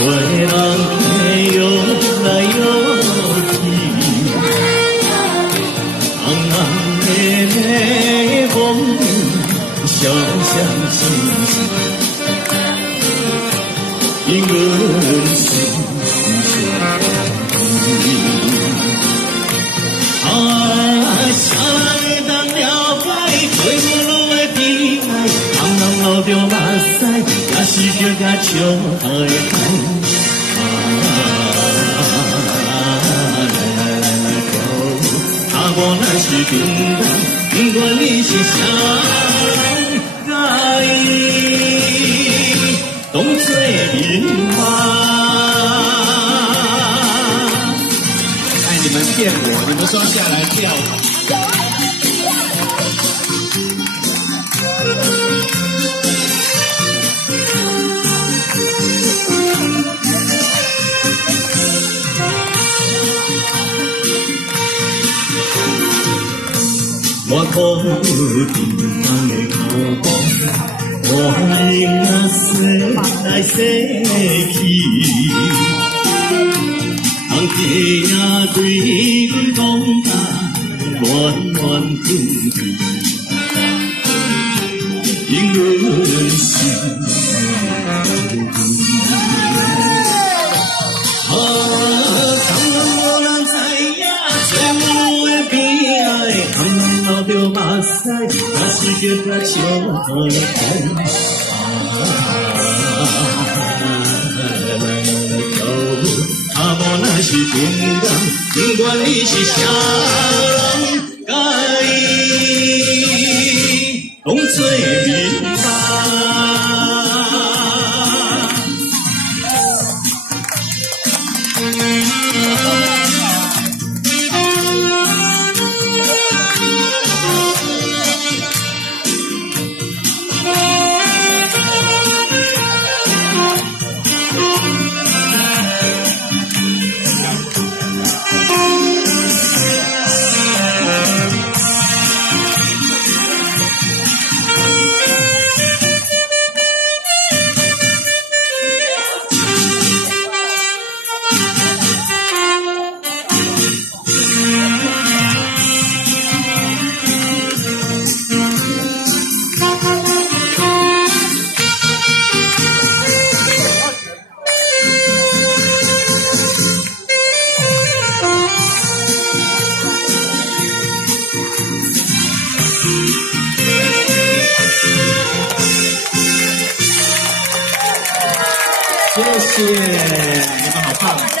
对人的游来游去，红红的泪风，相相亲亲，因缘是相谁人会当了解？做母女的悲哀，人人流着目屎，也是叫甲相爱开。我若是平淡，不管你是啥人，甲伊当作面目。哎，你们骗我，你们说下来跳。我可平凡的口宝，我饮啊洗来洗去，红旗啊规规拢甲乱乱滚滚，因缘是。流目屎，也是叫甲相爱开。无若是平淡，不管你是啥人，甲伊当作面目。谢谢，你们好棒。